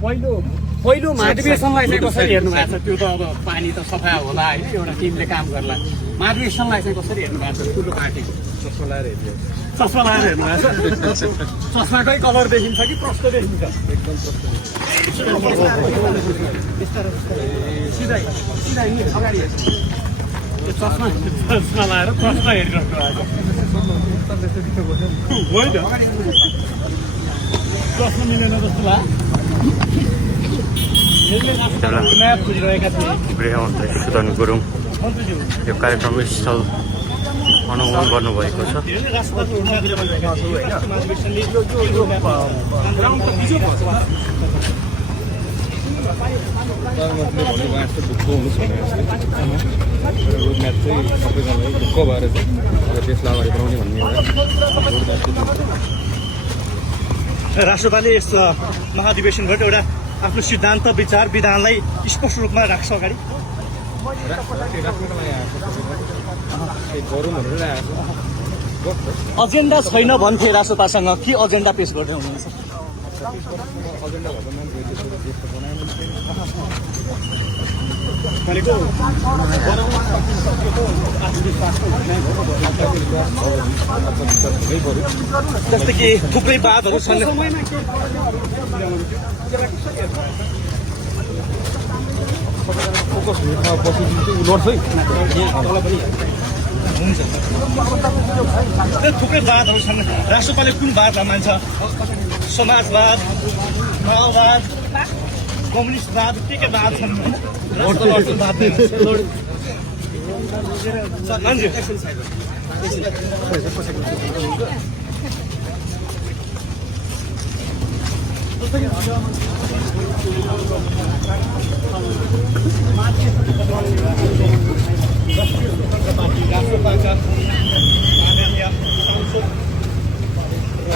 पहिलो महाधिवेशनलाई चाहिँ कसरी हेर्नु भएको छ? त्यो त अब पानी त सफा होला होइन, एउटा टिमले काम गर्ला। महाधिवेशनलाई चाहिँ कसरी हेर्नु भएको छ? ठुलो पार्टीको चस्मा लगाएर हेर्नु भएको छ। चस्माकै कलर देखिन्छ कि प्रष्ट देखिन्छ? एकदम प्रष्ट। सिधै सिधै अगाडि चस्मा लगाएर प्रष्ट हेरिरहनु भएको होइन। चस्मा मिलेन जस्तो लाग्यो। गृहमन्त्री सुदन गुरुङ यो कार्यक्रम स्थल अनावरण गर्नुभएको छ। प्रधानमन्त्रीले भन्नुभएको जस्तो ढुक्क हुनुहोस् भने रोडम्याप चाहिँ सबैजनालाई ढुक्क भएर चाहिँ देशलाई अगाडि बढाउने भन्ने एउटा राष्ट्रपाले यस महाधिवेशनबाट एउटा आफ्नो सिद्धान्त विचार विधानलाई स्पष्ट रूपमा राख्छ अगाडि। एजेन्डा छैन भन्थे राष्ट्रपासँग, के एजेन्डा पेश गर्दै हुनुहुन्छ? जस्तै कि थुप्रै बातहरू छन्। थुप्रै बातहरू छन्। राष्ट्रपालले कुन बातलाई मान्छ? समाजवाद, माओवाद, कम्युनिस्टवाद, के बात छन्? राष्ट्रपालका माननीय सांसद र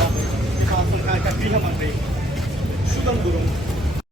नेपाल सरकारका गृहमन्त्री सुदन गुरुङ